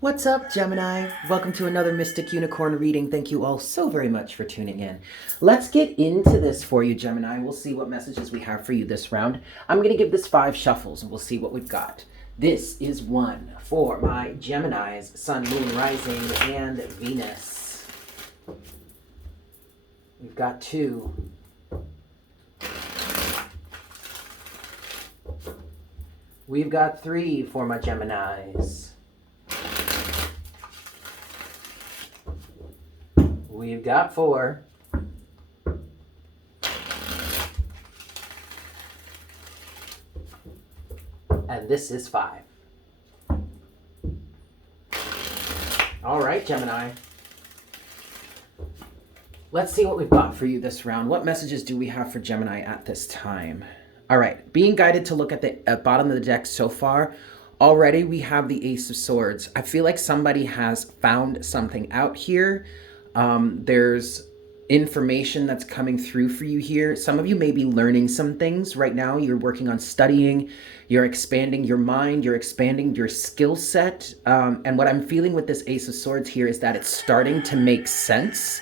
What's up, Gemini? Welcome to another Mystic Unicorn reading. Thank you all so very much for tuning in. Let's get into this for you, Gemini. We'll see what messages we have for you this round. I'm going to give this 5 shuffles and we'll see what we've got. This is 1 for my Geminis, Sun, Moon, Rising, and Venus. We've got 2. We've got 3 for my Geminis. We've got 4. And this is 5. All right, Gemini. Let's see what we've got for you this round. What messages do we have for Gemini at this time? All right, being guided to look at the bottom of the deck so far, already we have the Ace of Swords. I feel like somebody has found something out here. There's information that's coming through for you here. Some of you may be learning some things right now. You're working on studying, you're expanding your mind, you're expanding your skill set. And what I'm feeling with this Ace of Swords here is that it's starting to make sense,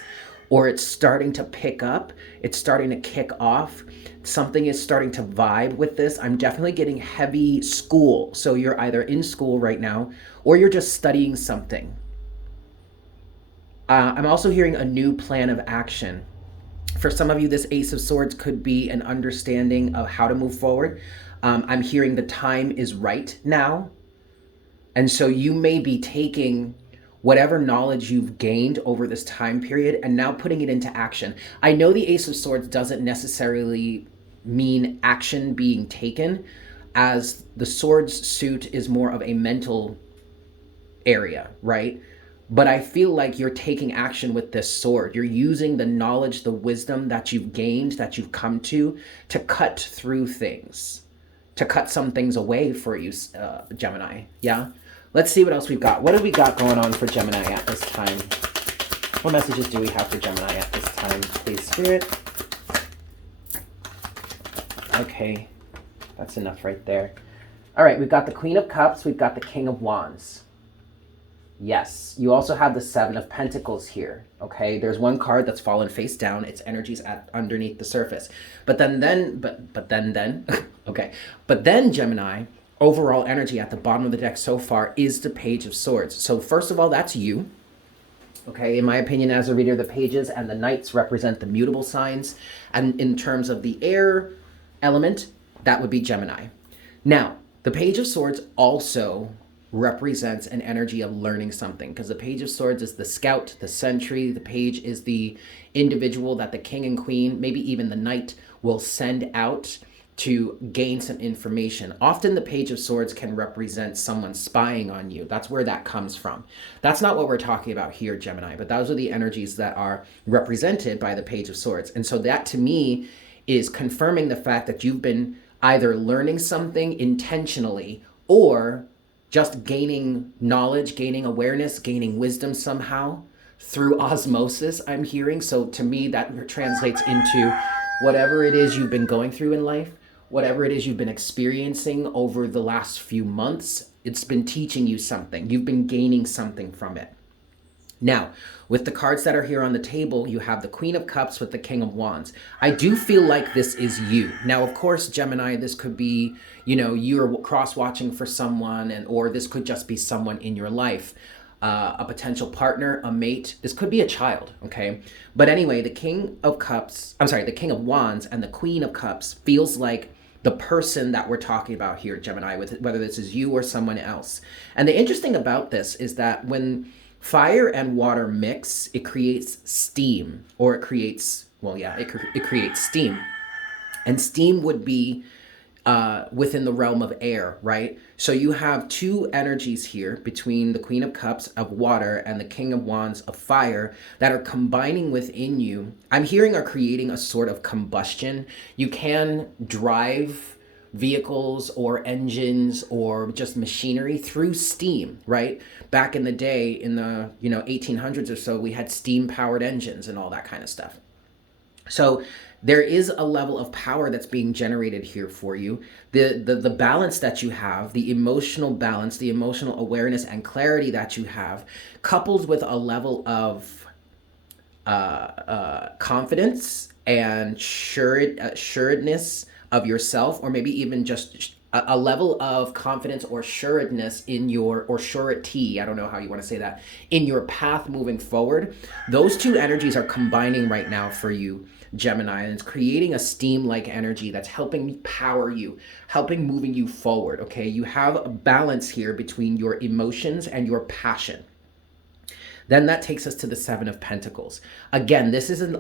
or it's starting to pick up, it's starting to kick off. Something is starting to vibe with this. I'm definitely getting heavy school. So you're either in school right now, or you're just studying something. I'm also hearing a new plan of action. For some of you, this Ace of Swords could be an understanding of how to move forward. I'm hearing the time is right now. And so you may be taking whatever knowledge you've gained over this time period and now putting it into action. I know the Ace of Swords doesn't necessarily mean action being taken, as the swords suit is more of a mental area, right? But I feel like you're taking action with this sword. You're using the knowledge, the wisdom that you've gained, that you've come to cut through things, to cut some things away for you, Gemini. Yeah? Let's see what else we've got. What have we got going on for Gemini at this time? What messages do we have for Gemini at this time, please, Spirit? Okay, that's enough right there. All right, we've got the Queen of Cups. We've got the King of Wands. Yes, you also have the 7 of Pentacles here, okay? There's one card that's fallen face down. Its energy's underneath the surface. But then, okay. But then, Gemini, overall energy at the bottom of the deck so far is the Page of Swords. So first of all, that's you. Okay, in my opinion, as a reader, the pages and the knights represent the mutable signs. And in terms of the air element, that would be Gemini. Now, the Page of Swords also represents an energy of learning something, because the Page of Swords is the scout, the sentry. The page is the individual that the king and queen, maybe even the knight, will send out to gain some information. Often the Page of Swords can represent someone spying on you. That's where that comes from. That's not what we're talking about here, Gemini, but those are the energies that are represented by the Page of Swords. And so that, to me, is confirming the fact that you've been either learning something intentionally or just gaining knowledge, gaining awareness, gaining wisdom somehow through osmosis, I'm hearing. So to me, that translates into whatever it is you've been going through in life, whatever it is you've been experiencing over the last few months, it's been teaching you something. You've been gaining something from it. Now, with the cards that are here on the table, you have the Queen of Cups with the King of Wands. I do feel like this is you. Now, of course, Gemini, this could be, you're cross-watching for someone, or this could just be someone in your life, a potential partner, a mate. This could be a child, okay? But anyway, the King of Wands and the Queen of Cups feels like the person that we're talking about here, Gemini, with whether this is you or someone else. And the interesting about this is that when fire and water mix, it creates steam, or it creates steam. And steam would be within the realm of air, right? So you have two energies here between the Queen of Cups of water and the King of Wands of fire that are combining within you. I'm hearing are creating a sort of combustion. You can drive vehicles or engines or just machinery through steam, right? Back in the day, in the 1800s or so, we had steam powered engines and all that kind of stuff. So There is a level of power that's being generated here for you. The balance that you have, the emotional balance, the emotional awareness and clarity that you have, coupled with a level of confidence and assuredness of yourself, or maybe even just a level of confidence or assuredness in your, or surety, I don't know how you want to say that, in your path moving forward. Those two energies are combining right now for you, Gemini, and it's creating a steam-like energy that's helping power you, helping moving you forward, okay? You have a balance here between your emotions and your passion. Then that takes us to the Seven of Pentacles. Again, this is an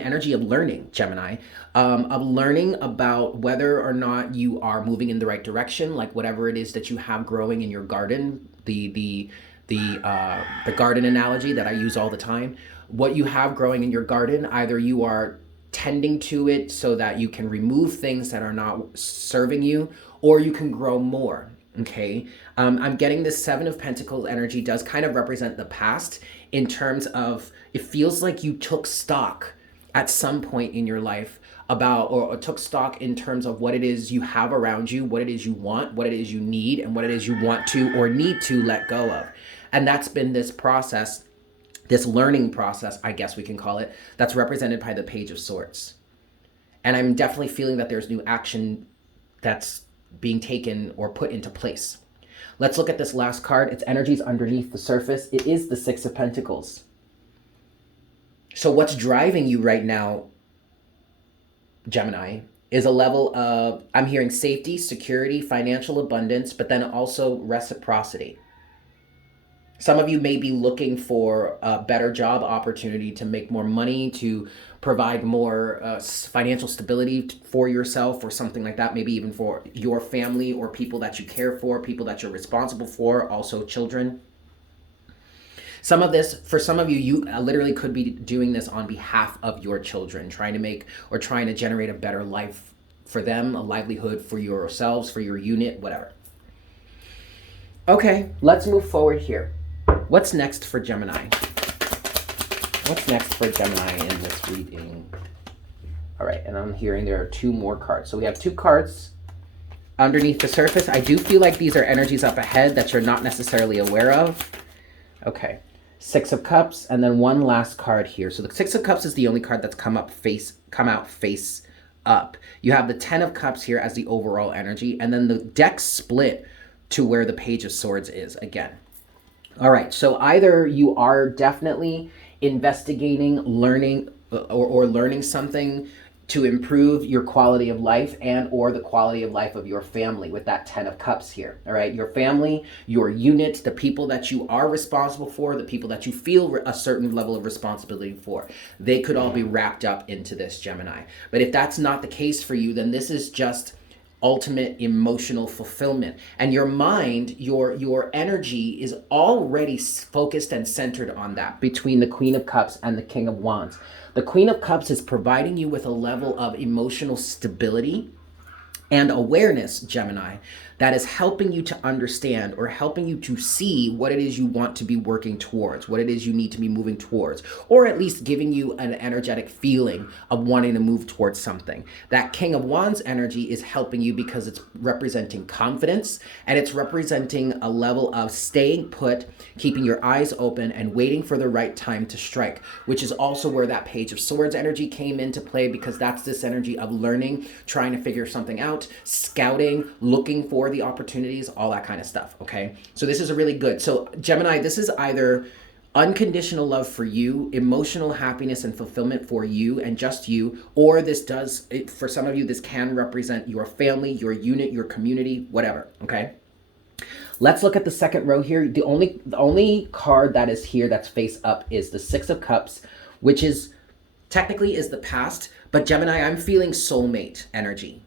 energy of learning, Gemini, of learning about whether or not you are moving in the right direction, like whatever it is that you have growing in your garden, the garden analogy that I use all the time. What you have growing in your garden, either you are tending to it so that you can remove things that are not serving you, or you can grow more. Okay, I'm getting this Seven of Pentacles energy does kind of represent the past in terms of, it feels like you took stock at some point in your life about, or took stock in terms of what it is you have around you, what it is you want, what it is you need, and what it is you want to or need to let go of. And that's been this process, this learning process, I guess we can call it, that's represented by the Page of Swords. And I'm definitely feeling that there's new action that's being taken or put into place. Let's look at this last card. Its energies underneath the surface. It is the Six of Pentacles. So what's driving you right now, Gemini, is a level of, I'm hearing safety, security, financial abundance, but then also reciprocity. Some of you may be looking for a better job opportunity to make more money, to provide more financial stability for yourself or something like that, maybe even for your family or people that you care for, people that you're responsible for, also children. Some of this, for some of you, you literally could be doing this on behalf of your children, trying to make or trying to generate a better life for them, a livelihood for yourselves, for your unit, whatever. Okay, let's move forward here. What's next for Gemini? What's next for Gemini in this reading? All right, and I'm hearing there are two more cards. So we have two cards underneath the surface. I do feel like these are energies up ahead that you're not necessarily aware of. Okay, Six of Cups, and then one last card here. So the Six of Cups is the only card that's come out face up. You have the Ten of Cups here as the overall energy, and then the deck split to where the Page of Swords is again. All right, so either you are definitely investigating, learning, or learning something to improve your quality of life and or the quality of life of your family with that Ten of Cups here, all right? Your family, your unit, the people that you are responsible for, the people that you feel a certain level of responsibility for, they could all be wrapped up into this, Gemini. But if that's not the case for you, then this is just ultimate emotional fulfillment, and your mind, your energy is already focused and centered on that between the Queen of Cups and the King of Wands. The Queen of Cups is providing you with a level of emotional stability and awareness, Gemini, that is helping you to understand or helping you to see what it is you want to be working towards, what it is you need to be moving towards, or at least giving you an energetic feeling of wanting to move towards something. That King of Wands energy is helping you because it's representing confidence, and it's representing a level of staying put, keeping your eyes open, and waiting for the right time to strike, which is also where that Page of Swords energy came into play, because that's this energy of learning, trying to figure something out, scouting, looking for the opportunities, all that kind of stuff, okay? So this is a really good, so Gemini, this is either unconditional love for you, emotional happiness and fulfillment for you and just you, or this does, for some of you, this can represent your family, your unit, your community, whatever, okay? Let's look at the second row here. The only card that is here that's face up is the Six of Cups, which is technically is the past, but Gemini, I'm feeling soulmate energy.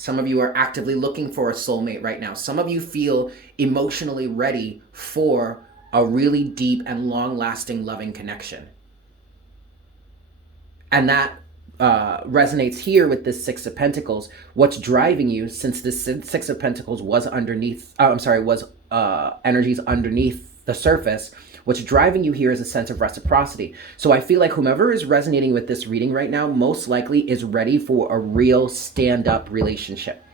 Some of you are actively looking for a soulmate right now. Some of you feel emotionally ready for a really deep and long-lasting loving connection. And that resonates here with this Six of Pentacles. What's driving you, since this Six of Pentacles was underneath, energies underneath the surface, What's driving you here is a sense of reciprocity. So I feel like whomever is resonating with this reading right now most likely is ready for a real stand-up relationship.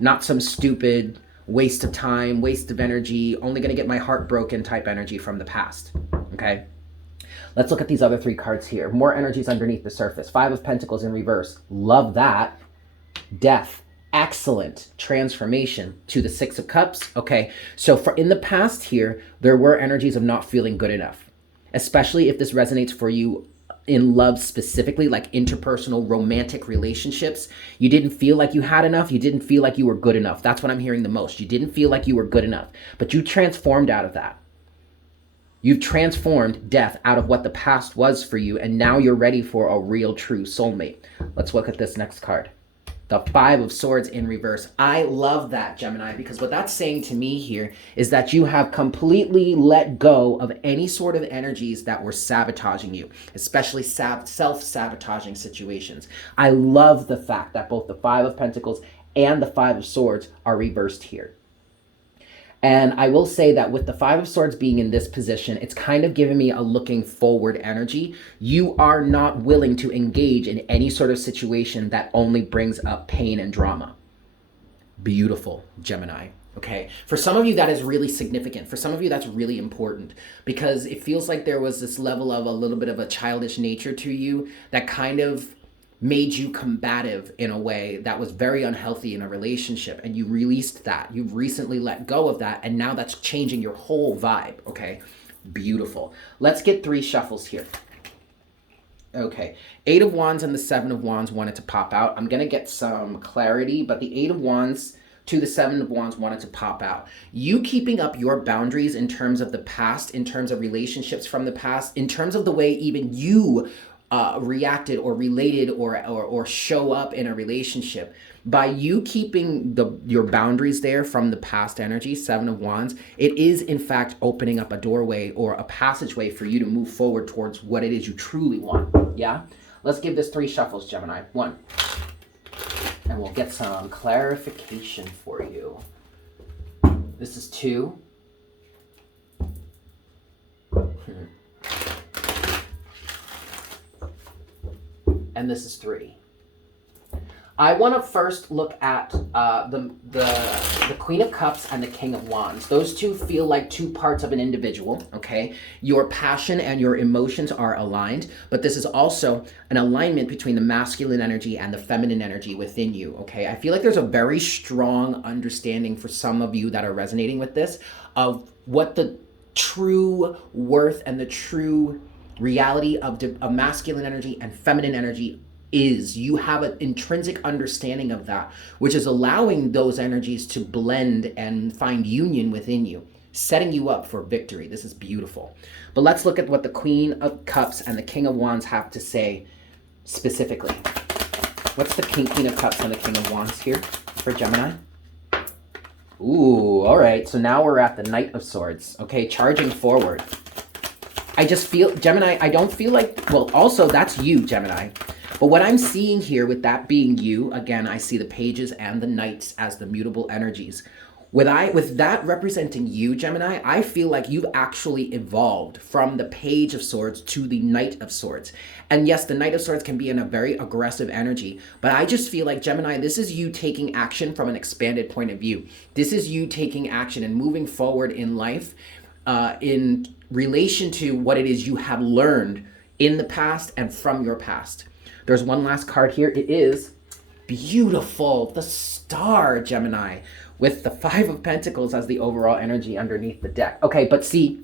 Not some stupid waste of time, waste of energy, only going to get my heart broken type energy from the past. Okay? Let's look at these other 3 cards here. More energies underneath the surface. 5 of Pentacles in reverse. Love that. Death. Excellent. Transformation to the 6 of Cups. Okay, so in the past here, there were energies of not feeling good enough, especially if this resonates for you in love specifically, like interpersonal romantic relationships. You didn't feel like you had enough. You didn't feel like you were good enough. That's what I'm hearing the most. You didn't feel like you were good enough, but you transformed out of that. You've transformed death out of what the past was for you, and now you're ready for a real, true soulmate. Let's look at this next card. The 5 of Swords in reverse. I love that, Gemini, because what that's saying to me here is that you have completely let go of any sort of energies that were sabotaging you, especially self-sabotaging situations. I love the fact that both the 5 of Pentacles and the 5 of Swords are reversed here. And I will say that with the 5 of Swords being in this position, it's kind of giving me a looking forward energy. You are not willing to engage in any sort of situation that only brings up pain and drama. Beautiful, Gemini. Okay, for some of you that is really significant. For some of you that's really important, because it feels like there was this level of a little bit of a childish nature to you that kind of made you combative in a way that was very unhealthy in a relationship, and you released that. You've recently let go of that, and now that's changing your whole vibe, okay? Beautiful. Let's get 3 shuffles here. Okay, 8 of Wands and the 7 of Wands wanted to pop out. I'm going to get some clarity, but the 8 of Wands to the 7 of Wands wanted to pop out. You keeping up your boundaries in terms of the past, in terms of relationships from the past, in terms of the way even you reacted or related or show up in a relationship, by you keeping your boundaries there from the past energy, 7 of Wands, it is in fact opening up a doorway or a passageway for you to move forward towards what it is you truly want. Yeah? Let's give this 3 shuffles, Gemini. 1. And we'll get some clarification for you. This is 2. And this is 3. I want to first look at the Queen of Cups and the King of Wands. Those two feel like 2 parts of an individual, okay? Your passion and your emotions are aligned, but this is also an alignment between the masculine energy and the feminine energy within you, okay? I feel like there's a very strong understanding for some of you that are resonating with this of what the true worth and the true reality of masculine energy and feminine energy is. You have an intrinsic understanding of that, which is allowing those energies to blend and find union within you, setting you up for victory. This is beautiful. But let's look at what the Queen of Cups and the King of Wands have to say specifically. What's the Queen of Cups and the King of Wands here for Gemini? Ooh, all right. So now we're at the Knight of Swords. Okay, charging forward. I just feel, Gemini, I don't feel like, well, also that's you, Gemini. But what I'm seeing here with that being you, again, I see the pages and the knights as the mutable energies. With that representing you, Gemini, I feel like you've actually evolved from the Page of Swords to the Knight of Swords. And yes, the Knight of Swords can be in a very aggressive energy, but I just feel like, Gemini, this is you taking action from an expanded point of view. This is you taking action and moving forward in life in relation to what it is you have learned in the past and from your past. There's one last card here. It is beautiful. The Star, Gemini, with the 5 of Pentacles as the overall energy underneath the deck. Okay, but see,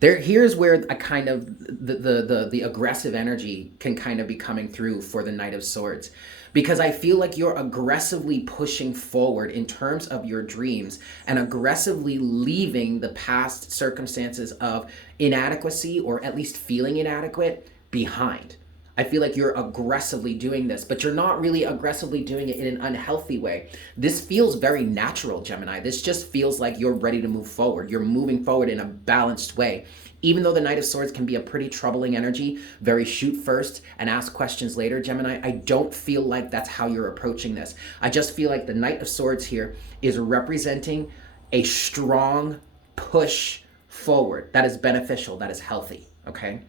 here's where a kind of the aggressive energy can kind of be coming through for the Knight of Swords. Because I feel like you're aggressively pushing forward in terms of your dreams and aggressively leaving the past circumstances of inadequacy, or at least feeling inadequate, behind. I feel like you're aggressively doing this, but you're not really aggressively doing it in an unhealthy way. This feels very natural, Gemini. This just feels like you're ready to move forward. You're moving forward in a balanced way. Even though the Knight of Swords can be a pretty troubling energy, very shoot first and ask questions later, Gemini, I don't feel like that's how you're approaching this. I just feel like the Knight of Swords here is representing a strong push forward, that is beneficial, that is healthy, okay?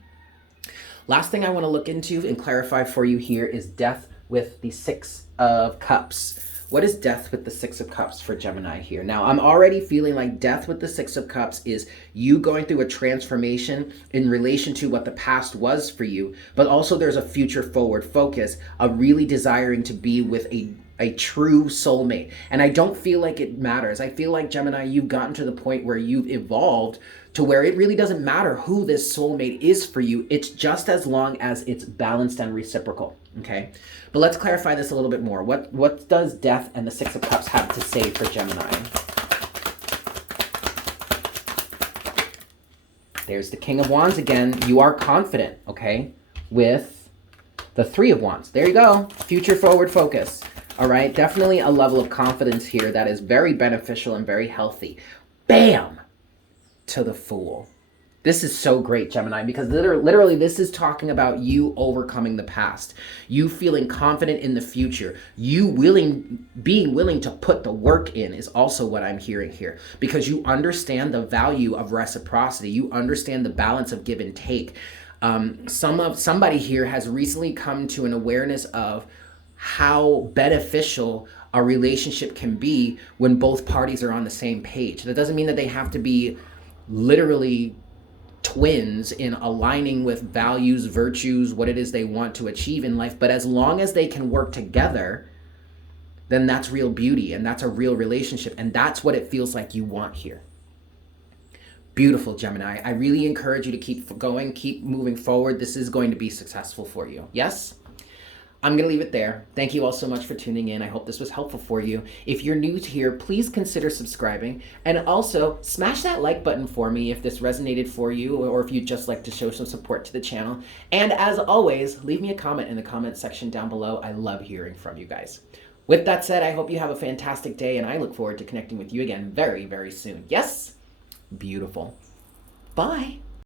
Last thing I want to look into and clarify for you here is death with the Six of Cups. What is death with the Six of Cups for Gemini here? Now, I'm already feeling like death with the Six of Cups is you going through a transformation in relation to what the past was for you, but also there's a future forward focus of really desiring to be with a true soulmate. And I don't feel like it matters. I feel like, Gemini, you've gotten to the point where you've evolved to where it really doesn't matter who this soulmate is for you. It's just as long as it's balanced and reciprocal, okay? But let's clarify this a little bit more. What does death and the Six of Cups have to say for Gemini? There's the King of Wands again. You are confident, okay, with the Three of Wands. There you go. Future forward focus. All right, definitely a level of confidence here that is very beneficial and very healthy. Bam! To the Fool. This is so great, Gemini, because literally this is talking about you overcoming the past, you feeling confident in the future, you being willing to put the work in is also what I'm hearing here, because you understand the value of reciprocity, you understand the balance of give and take. Somebody here has recently come to an awareness of how beneficial a relationship can be when both parties are on the same page. That doesn't mean that they have to be literally twins in aligning with values, virtues, what it is they want to achieve in life. But as long as they can work together, then that's real beauty and that's a real relationship. And that's what it feels like you want here. Beautiful, Gemini. I really encourage you to keep going, keep moving forward. This is going to be successful for you. Yes? I'm going to leave it there. Thank you all so much for tuning in. I hope this was helpful for you. If you're new here, please consider subscribing, and also smash that like button for me if this resonated for you, or if you'd just like to show some support to the channel. And as always, leave me a comment in the comment section down below. I love hearing from you guys. With that said, I hope you have a fantastic day, and I look forward to connecting with you again very, very soon. Yes? Beautiful. Bye.